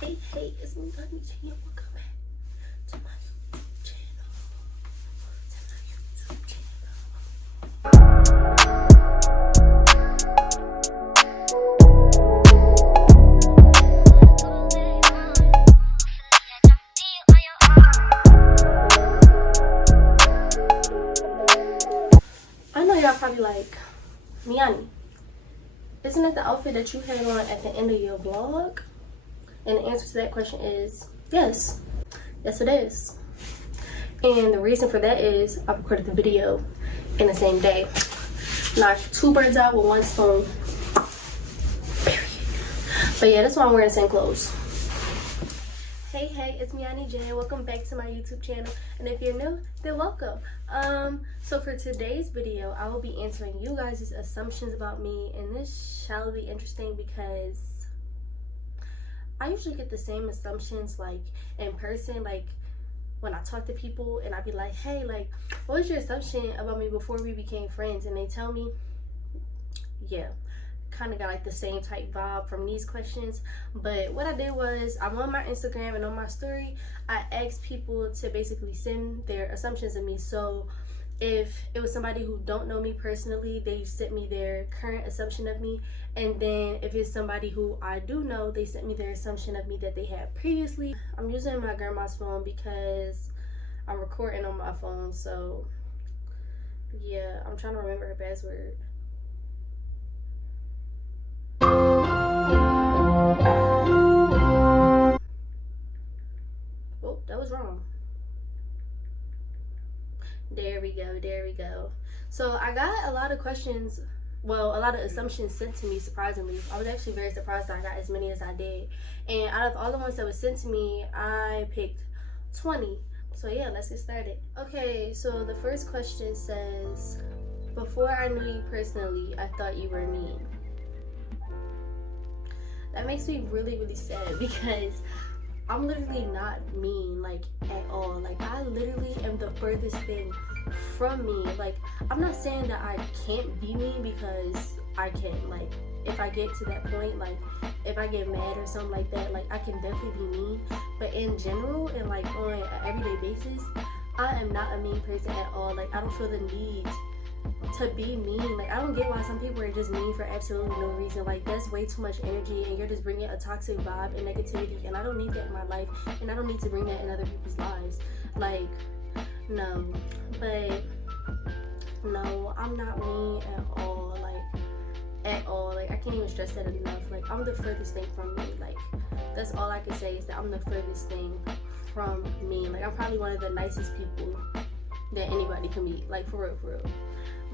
Hey, it's me, Honey G, and welcome back to my YouTube channel. I know y'all probably like, Miani, isn't that the outfit that you had on at the end of your vlog? And the answer to that question is yes. Yes, it is. And the reason for that is I recorded the video in the same day. Knocked two birds out with one stone. Period. But yeah, that's why I'm wearing the same clothes. Hey, it's Miani J. Welcome back to my YouTube channel. And if you're new, then welcome. So for today's video, I will be answering you guys' assumptions about me. And this shall be interesting because I usually get the same assumptions like in person, like when I talk to people and I be like, hey, like, what was your assumption about me before we became friends? And they tell me, yeah, kind of got like the same type vibe from these questions. But what I did was I'm on my Instagram and on my story, I asked people to basically send their assumptions of me. So if it was somebody who don't know me personally, they sent me their current assumption of me. And then if it's somebody who I do know, they sent me their assumption of me that they had previously. I'm using my grandma's phone because I'm recording on my phone. So yeah, I'm trying to remember her password. Oh, that was wrong. There we go. So I got a lot of questions, well, a lot of assumptions sent to me, surprisingly. I was actually very surprised that I got as many as I did. And out of all the ones that were sent to me, I picked 20. So yeah, let's get started. Okay, so the first question says, before I knew you personally, I thought you were mean. That makes me really, really sad because I'm literally not mean, like, at all. Like, I literally am the furthest thing from me. Like, I'm not saying that I can't be mean because I can. Like, if I get to that point, like, if I get mad or something like that, like, I can definitely be mean. But in general, and, like, on an everyday basis, I am not a mean person at all. Like, I don't feel the need to be mean. Like, I don't get why some people are just mean for absolutely no reason. Like, that's way too much energy and you're just bringing a toxic vibe and negativity, and I don't need that in my life, and I don't need to bring that in other people's lives. Like, no. But no, I'm not mean at all. Like, at all. Like, I can't even stress that enough. Like, I'm the furthest thing from me. Like, that's all I can say is that I'm the furthest thing from me. Like, I'm probably one of the nicest people that anybody can meet. Like, for real.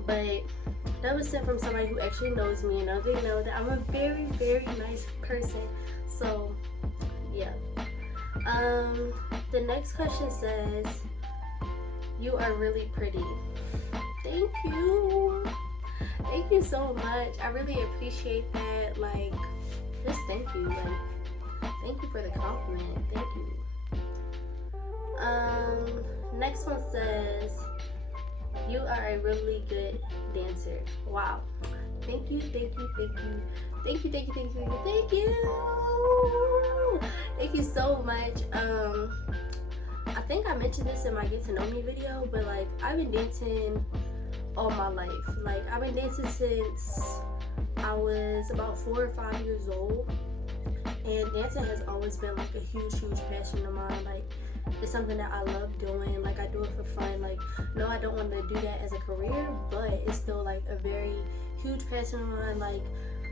But that was sent from somebody who actually knows me, and they know that I'm a very, very nice person. So yeah. The next question says, you are really pretty. Thank you so much. I really appreciate that. Like, just thank you. Like, thank you for the compliment. Thank you. Next one says, you are a really good dancer. Wow. Thank you. Thank you so much. I think I mentioned this in my Get to Know Me video, but like, I've been dancing all my life. Like, I've been dancing since I was about 4 or 5 years old. And dancing has always been like a huge passion of mine. Like, it's something that I love doing. Like, I do it for fun. Like, no, I don't want to do that as a career, but it's still like a very huge passion of mine. Like,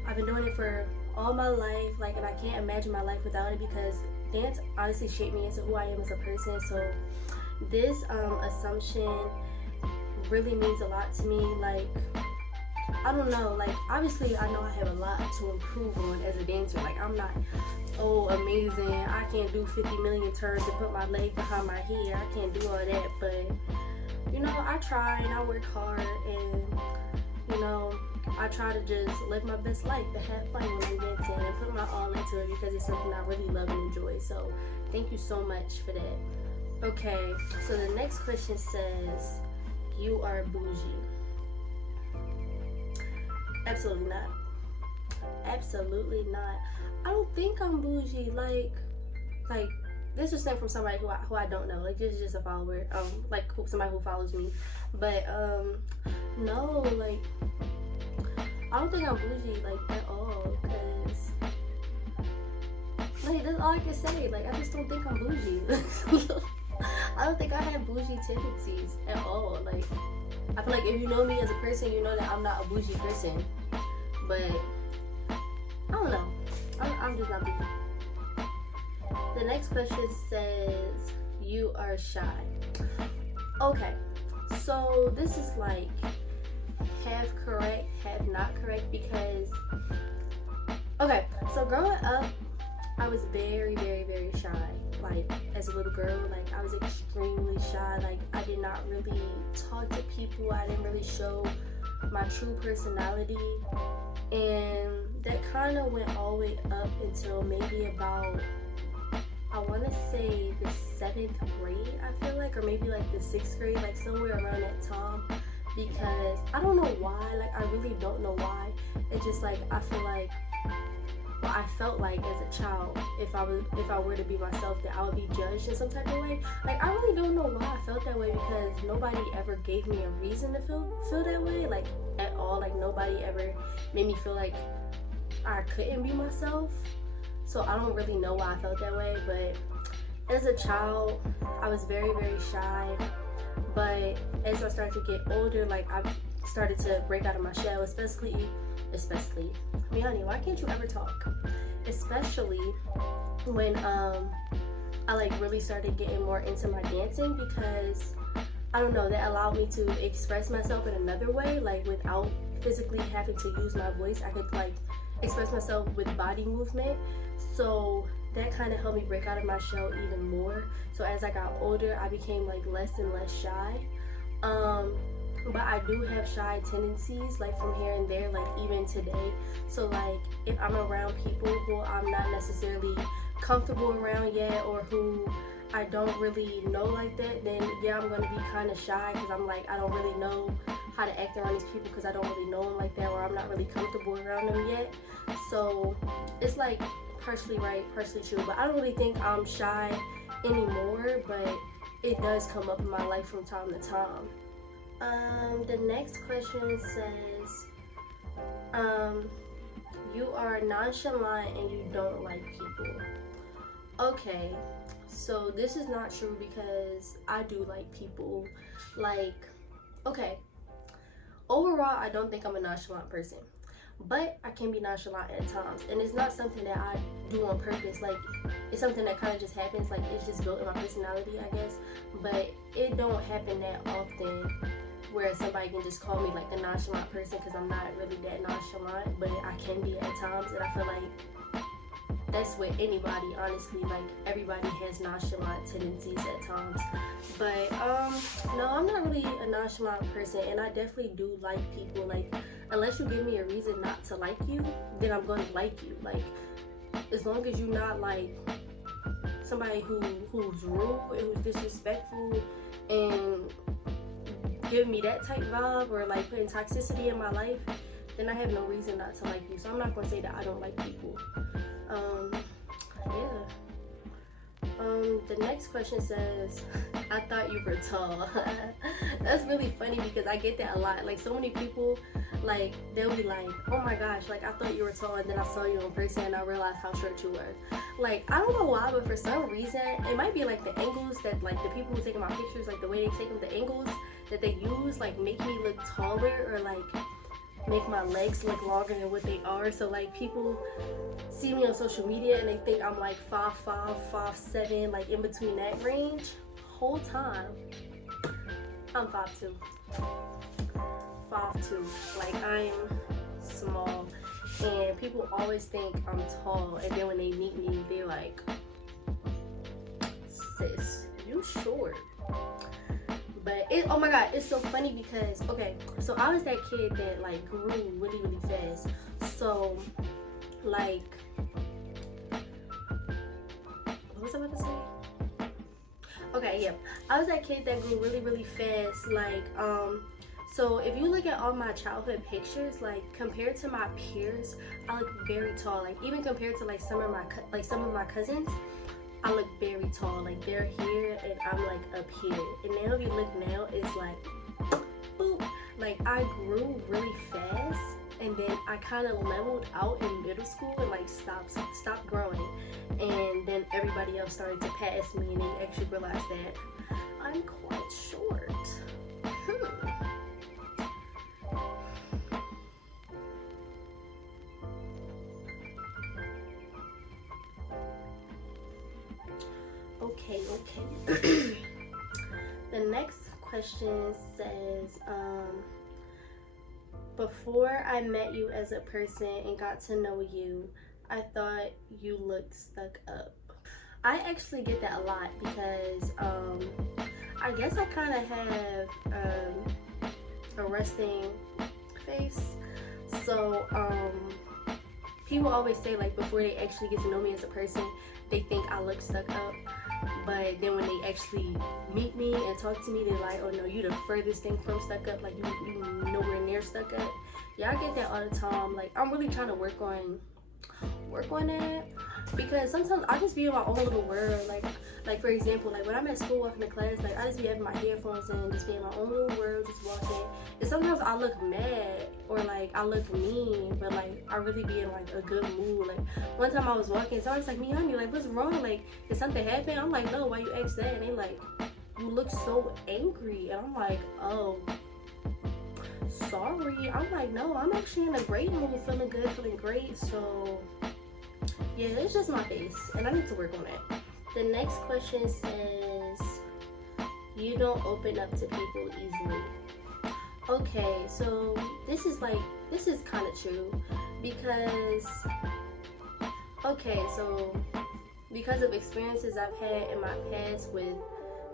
I've been doing it for all my life. Like, and I can't imagine my life without it because dance honestly shaped me into who I am as a person. So this assumption really means a lot to me. Like, I don't know, like, obviously I know I have a lot to improve on as a dancer. Like, I'm not, oh, amazing, I can't do 50 million turns and put my leg behind my head. I can't do all that, but, you know, I try and I work hard, and, you know, I try to just live my best life, to have fun when I'm dancing and put my all into it because it's something I really love and enjoy. So thank you so much for that. Okay, so the next question says, you are bougie. Absolutely not. I don't think I'm bougie. Like, like this just sent from somebody who I don't know. Like this is just a follower, like somebody who follows me. But no, like I don't think I'm bougie like at all, cause like that's all I can say. Like I just don't think I'm bougie. I don't think I have bougie tendencies at all. Like I feel like if you know me as a person, you know that I'm not a bougie person. But I don't know. I'm just not bougie. The next question says, you are shy. Okay, so this is like half correct, half not correct, because okay, so growing up I was very, very, very shy. Like as a little girl, like I was extremely shy. Like I did not really talk to people. I didn't really show my true personality, and that kind of went all the way up until maybe about, I want to say the 7th grade, I feel like, or maybe like the 6th grade, like somewhere around that time, because I don't know why, like I really don't know why. It's just like I feel like, well, I felt like as a child, if I were to be myself, that I would be judged in some type of way. Like I really don't know why I felt that way, because nobody ever gave me a reason to feel that way, like at all. Like nobody ever made me feel like I couldn't be myself. So I don't really know why I felt that way, but as a child, I was very, very shy. But as I started to get older, like I started to break out of my shell, especially, Miani, why can't you ever talk? Especially when I like really started getting more into my dancing, because I don't know, that allowed me to express myself in another way, like without physically having to use my voice. I could like express myself with body movement. So that kind of helped me break out of my shell even more. So as I got older, I became like less and less shy. But I do have shy tendencies, like from here and there, like even today. So like if I'm around people who I'm not necessarily comfortable around yet, or who I don't really know like that, then yeah, I'm gonna be kind of shy, because I'm like, I don't really know how to act around these people, because I don't really know them like that, or I'm not really comfortable around them yet. So it's like partially right, partially true. But I don't really think I'm shy anymore, but it does come up in my life from time to time. The next question says, you are nonchalant and you don't like people. Okay, so this is not true, because I do like people. Like, okay, overall, I don't think I'm a nonchalant person, but I can be nonchalant at times, and it's not something that I do on purpose. Like, it's something that kind of just happens. Like, it's just built in my personality, I guess. But it don't happen that often where somebody can just call me like a nonchalant person, because I'm not really that nonchalant, but I can be at times. And I feel like that's with anybody, honestly. Like, everybody has nonchalant tendencies at times. But no, I'm not really a nonchalant person, and I definitely do like people. Like, unless you give me a reason not to like you, then I'm gonna like you. Like, as long as you're not like somebody who's rude and who's disrespectful and giving me that type vibe, or like putting toxicity in my life, then I have no reason not to like you. So I'm not gonna say that I don't like people. Yeah. The next question says, I thought you were tall. That's really funny, because I get that a lot. Like, so many people, like, they'll be like, oh my gosh, like, I thought you were tall, and then I saw you in person and I realized how short you were. Like, I don't know why, but for some reason, it might be like the angles that, like, the people who take my pictures, like the way they take them, the angles that they use, like, make me look taller, or like make my legs look longer than what they are. So like, people see me on social media and they think I'm like 5'5", 5'7", like in between that range. Whole time I'm 5'2", 5'2". Like, I'm small, and people always think I'm tall, and then when they meet me, they're like, sis, you short. But oh my god, it's so funny, because okay, so I was that kid that like grew really, really fast. So like, what was I about to say? Okay, yeah, I was that kid that grew really, really fast. Like, so if you look at all my childhood pictures, like compared to my peers, I look very tall. Like, even compared to like some of my cousins, I look very tall. Like they're here and I'm like up here. And now if you look now, it's like boop. Like I grew really fast, and then I kind of leveled out in middle school and like stopped growing, and then everybody else started to pass me, and they actually realized that I'm quite short. Okay. The next question says, before I met you as a person and got to know you, I thought you looked stuck up. I actually get that a lot because I guess I kind of have a resting face. So people always say, like, before they actually get to know me as a person, they think I look stuck up. But then when they actually meet me and talk to me, they're like, oh no, you the furthest thing from stuck up. Like, you nowhere near stuck up. Yeah, I get that all the time. Like, I'm really trying to work on that, because sometimes I just be in my own little world. Like for example, like when I'm at school walking to class, like I just be having my headphones in, just be in my own little world, just walking. And sometimes I look mad or like I look mean, but like I really be in like a good mood. Like one time I was walking, somebody's like, "Miami, like what's wrong? Like did something happen?" I'm like, "No, why you ask that?" And they like, "You look so angry." And I'm like, "Oh, sorry." I'm like, "No, I'm actually in a great mood, feeling good, feeling great." So yeah, it's just my face, and I need to work on that. The next question says, you don't open up to people easily. Okay, so this is kind of true, because because of experiences I've had in my past with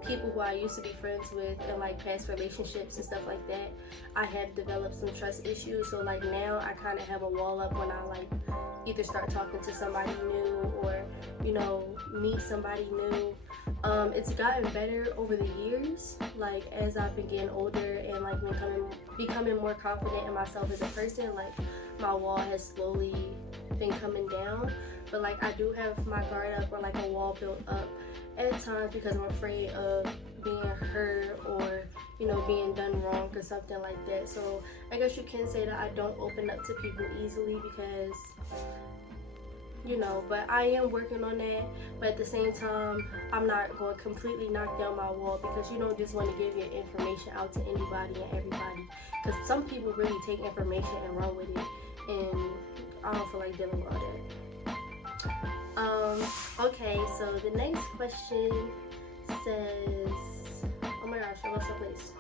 people who I used to be friends with, and like past relationships and stuff like that, I have developed some trust issues. So like now I kind of have a wall up when I like either start talking to somebody new or, you know, meet somebody new. It's gotten better over the years, like as I've been getting older and like becoming more confident in myself as a person. Like my wall has slowly been coming down, but like I do have my guard up, or like a wall built up at times, because I'm afraid of being hurt or, you know, being done wrong or something like that. So I guess you can say that I don't open up to people easily, because, you know, but I am working on that. But at the same time, I'm not going to completely knock down my wall, because you don't just want to give your information out to anybody and everybody, because some people really take information and run with it, and I don't feel like dealing with all that. Okay, so the next question says, oh my gosh, I lost my place.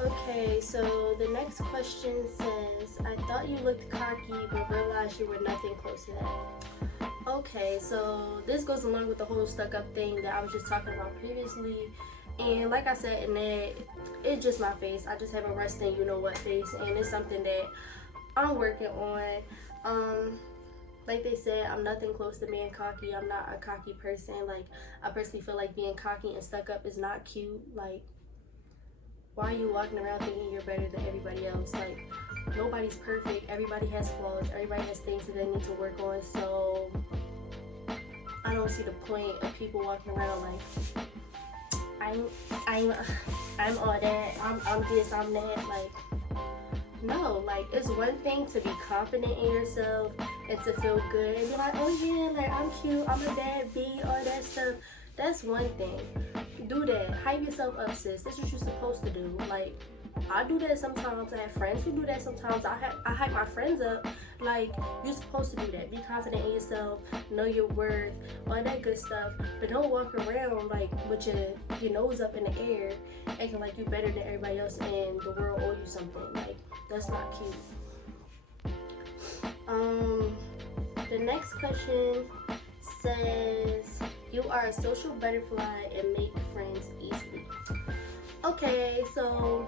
Okay, so the next question says, I thought you looked cocky, but realized you were nothing close to that. Okay, so this goes along with the whole stuck up thing that I was just talking about previously. And like I said in that, it's just my face. I just have a resting you know what face, and it's something that I'm working on. Like they said, I'm nothing close to being cocky. I'm not a cocky person. Like, I personally feel like being cocky and stuck up is not cute. Like, why are you walking around thinking you're better than everybody else? Like, nobody's perfect. Everybody has flaws. Everybody has things that they need to work on. So I don't see the point of people walking around like, I'm all that. I'm this, I'm that. Like, no, like, it's one thing to be confident in yourself and to feel good and be like, oh yeah, like I'm cute, I'm a bad B, all that stuff. That's one thing. Do that. Hype yourself up, sis. That's what you're supposed to do. Like, I do that sometimes. I have friends who do that sometimes. I hype my friends up. Like, you're supposed to do that. Be confident in yourself. Know your worth. All that good stuff. But don't walk around like with your nose up in the air, acting like you're better than everybody else and the world owe you something. Like, that's not cute. The next question says, you are a social butterfly and make friends easily. Okay, so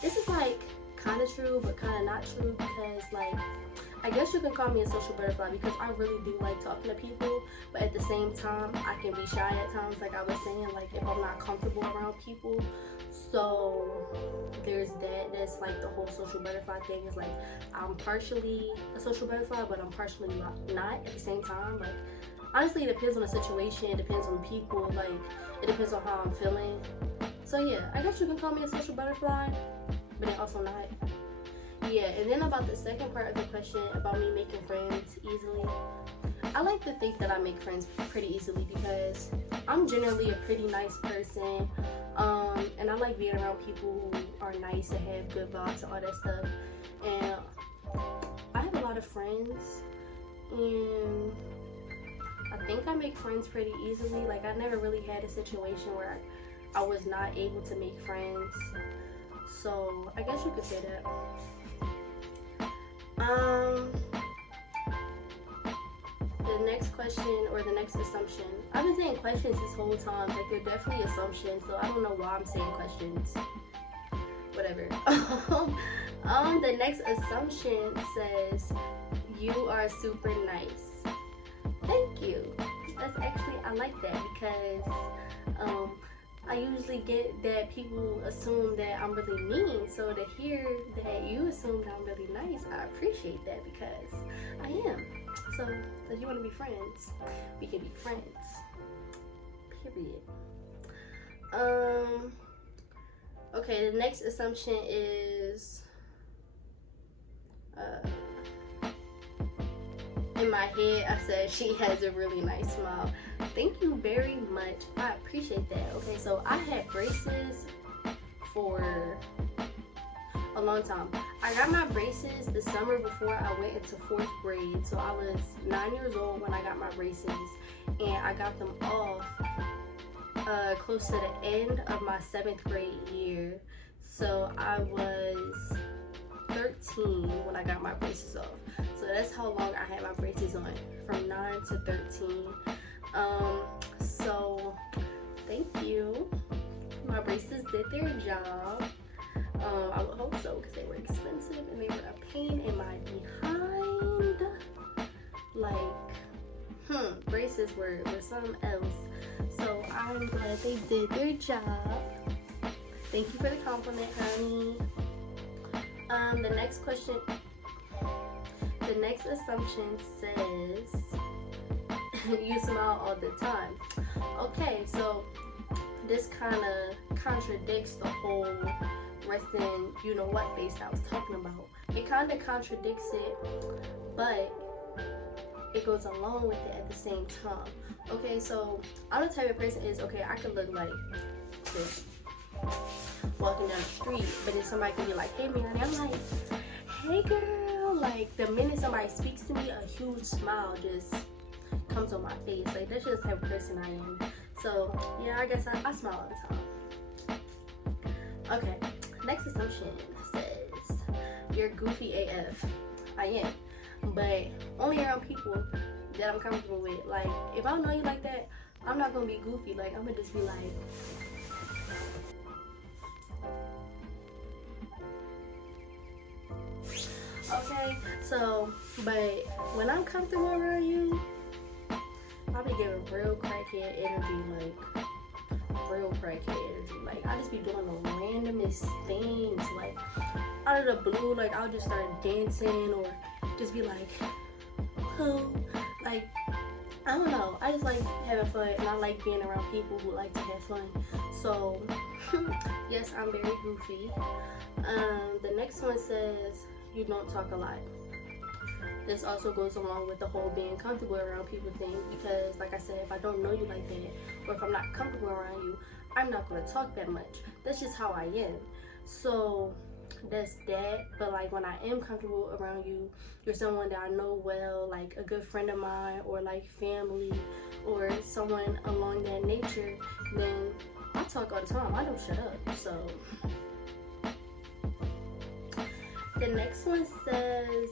this is like kind of true but kind of not true, because like I guess you can call me a social butterfly because I really do like talking to people, but at the same time I can be shy at times, like I was saying, like if I'm not comfortable around people. So there's that. That's like the whole social butterfly thing. Is like I'm partially a social butterfly, but I'm partially not at the same time. Like honestly, it depends on the situation, it depends on people, like it depends on how I'm feeling. So yeah, I guess you can call me a social butterfly, but then also not. Yeah, and then about the second part of the question about me making friends easily, I like to think that I make friends pretty easily because I'm generally a pretty nice person, and I like being around people who are nice and have good vibes and all that stuff. And I have a lot of friends, and I think I make friends pretty easily. Like, I never really had a situation where I was not able to make friends. So I guess you could say that. The next question or the next assumption. I've been saying questions this whole time. Like, they're definitely assumptions, so I don't know why I'm saying questions. Whatever. The next assumption says, you are super nice. Thank you. That's actually, I like that because I usually get that people assume that I'm really mean. So to hear that you assume that I'm really nice, I appreciate that because I am. So if you want to be friends, we can be friends. Period. Okay, the next assumption is in my head I said she has a really nice smile. Thank you very much. I appreciate that. Okay, so I had braces for a long time. I got my braces the summer before I went into 4th grade. So I was 9 years old when I got my braces, and I got them off close to the end of my 7th grade year. So I was 13 when I got my braces off. So that's how long I had my braces on, from 9 to 13. So thank you. My braces did their job. I would hope so because they were expensive and they were a pain in my behind. Like, braces were something else. So I'm glad they did their job. Thank you for the compliment, honey. The next question, the next assumption says, you smile all the time. Okay, so this kind of contradicts the whole resting, you know what face I was talking about. It kind of contradicts it, but it goes along with it at the same time. Okay, so I'm the type of person is, okay, I could look like this walking down the street, but then somebody can be like, hey Mary, I'm like, hey girl. Like, the minute somebody speaks to me, a huge smile just comes on my face. Like, that's just the type of person I am. So yeah, I guess I smile all the time. Okay, next assumption says, you're goofy AF. I am, but only around people that I'm comfortable with. Like, if I don't know you like that, I'm not gonna be goofy. Like, I'm gonna just be like, okay. So, but when I'm comfortable around you, I'll be giving real crackhead energy, like real crackhead energy. Like, I just be doing the randomest things, like out of the blue. Like, I'll just start dancing or just be like, whoa. Like, I don't know. I just like having fun, and I like being around people who like to have fun. So, yes, I'm very goofy. The next one says, you don't talk a lot. This also goes along with the whole being comfortable around people thing, because like I said, if I don't know you like that, or if I'm not comfortable around you, I'm not going to talk that much. That's just how I am. So that's that. But like, when I am comfortable around you, you're someone that I know well, like a good friend of mine, or like family, or someone along that nature, then I talk all the time. I don't shut up. So the next one says,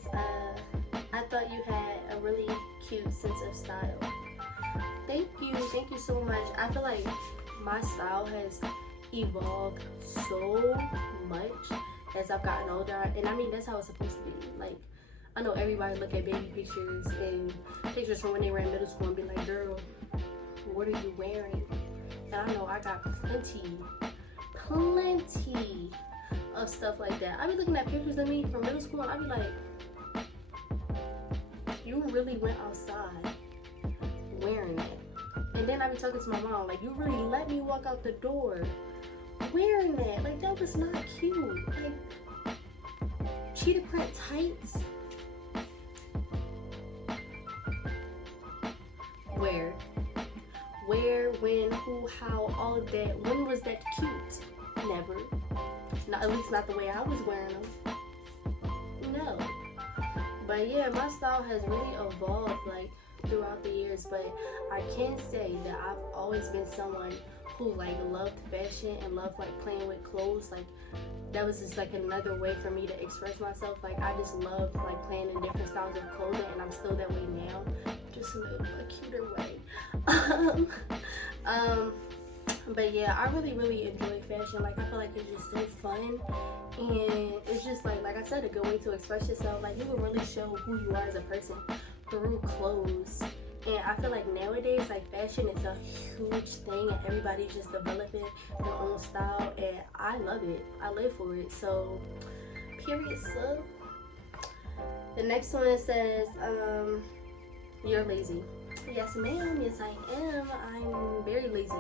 I thought you had a really cute sense of style. Thank you so much. I feel like my style has evolved so much as I've gotten older, and I mean, that's how it's supposed to be. Like, I know everybody look at baby pictures and pictures from when they were in middle school and be like, girl, what are you wearing? And I know I got plenty of stuff like that. I be looking at pictures of me from middle school and I be like, you really went outside wearing it. And then I be talking to my mom, like, you really let me walk out the door wearing that. Like, that was not cute. Like, cheetah print tights. Where, when, who, how, all of that. When was that cute? Never. Not, at least not the way I was wearing them. No. But yeah, my style has really evolved like throughout the years, but I can say that I've always been someone who like loved fashion and loved like playing with clothes. Like that was just like another way for me to express myself. Like I just love like playing in different styles of clothing, and I'm still that way now, just in a cuter way. But yeah, I really enjoy fashion. Like I feel like it's just so fun, and it's just like I said, a good way to express yourself. Like you can really show who you are as a person through clothes. And I feel like nowadays, like fashion is a huge thing, and everybody's just developing their own style, and I love it. I live for it. So period. So the next one says you're lazy. Yes ma'am, yes I am. I'm very lazy,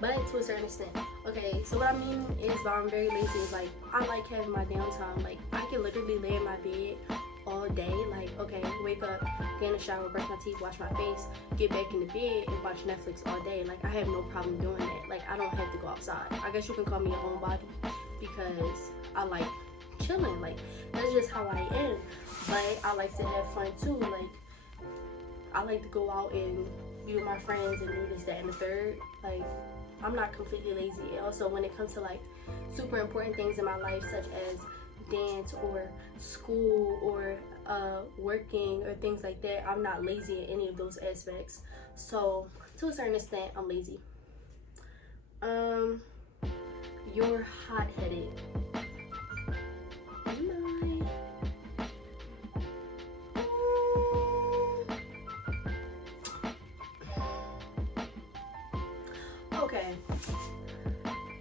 but to a certain extent. Okay, so what I mean is by I'm very lazy is like I like having my downtime. Like I can literally lay in my bed all day. Like okay, wake up, get in the shower, brush my teeth, wash my face, get back in the bed and watch Netflix all day. Like I have no problem doing that. Like I don't have to go outside. I guess you can call me a homebody because I like chilling. Like that's just how I am. But I like to have fun too. Like I like to go out and be with my friends and do this, that, and the third. Like, I'm not completely lazy. And also, when it comes to like super important things in my life, such as dance or school or working or things like that, I'm not lazy in any of those aspects. So, to a certain extent, I'm lazy. You're hot-headed. Am I? Okay,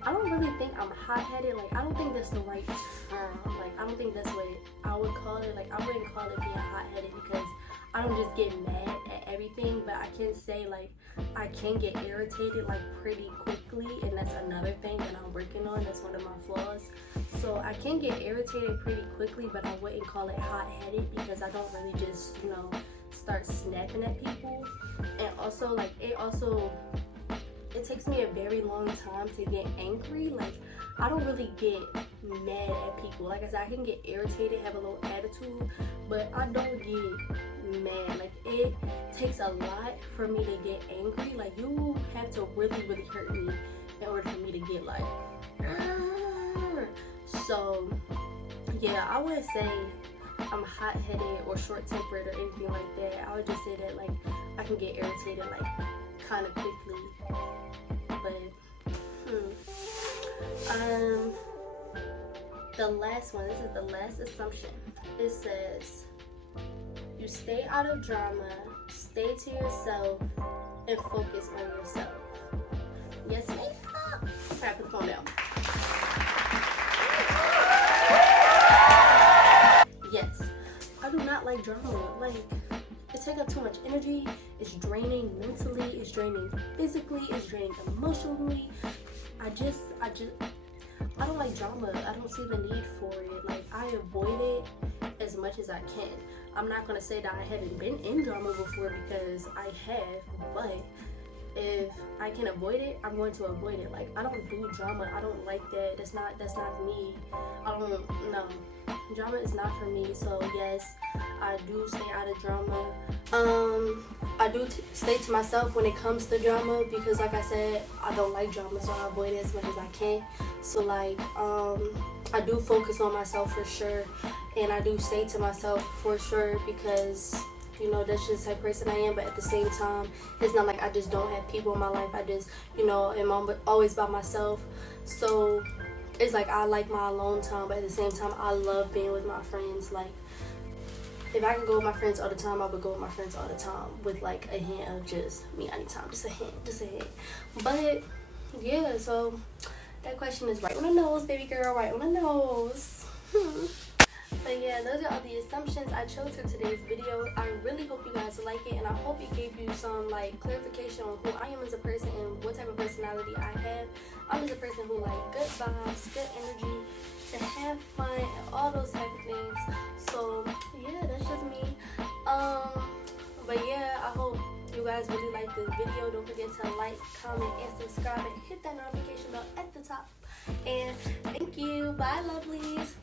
I don't really think I'm hot-headed. Like I don't think that's the right term. Like I don't think that's what I would call it. Like I wouldn't call it being hot-headed because I don't just get mad at everything, but I can say like I can get irritated like pretty quickly, and that's another thing that I'm working on. That's one of my flaws. So I can get irritated pretty quickly, but I wouldn't call it hot-headed because I don't really just, you know, start snapping at people. And also like it takes me a very long time to get angry. Like I don't really get mad at people. Like I said, I can get irritated, have a little attitude, but I don't get mad. Like it takes a lot for me to get angry. Like you have to really hurt me in order for me to get like Arr! So yeah, I wouldn't say I'm hot-headed or short-tempered or anything like that. I would just say that like I can get irritated like kind of quickly. But the last one, this is the last assumption. It says you stay out of drama, stay to yourself, and focus on yourself. Yes ma'am. I put the phone down. Yes, I do not like drama. Like it takes up too much energy. It's draining mentally, it's draining physically, it's draining emotionally. I don't like drama. I don't see the need for it. Like I avoid it as much as I can. I'm not gonna say that I haven't been in drama before because I have, but if I can avoid it, I'm going to avoid it. Like I don't do drama. I don't like that. That's not me. I don't know. Drama is not for me. So yes, I do stay out of drama. I do stay to myself when it comes to drama because like I said, I don't like drama, so I avoid it as much as I can. So like I do focus on myself for sure, and I do stay to myself for sure because you know that's just the type of person I am. But at the same time, it's not like I just don't have people in my life. I just, you know, am always by myself. So it's like I like my alone time, but at the same time I love being with my friends. Like if I could go with my friends all the time, I would go with my friends all the time with like a hint of just me anytime, just a hint. But yeah, so that question is right on the nose, baby girl, right on the nose. But yeah, those are all the assumptions I chose for today's video. I really hope you guys like it, and I hope it gave you some like clarification on who I am as a person and what type of personality I have. I'm just a person who like good vibes, good energy, to have fun, and all those type of things. So yeah, that's just me. But yeah, I hope you guys really like this video. Don't forget to like, comment, and subscribe, and hit that notification bell at the top. And thank you. Bye, lovelies.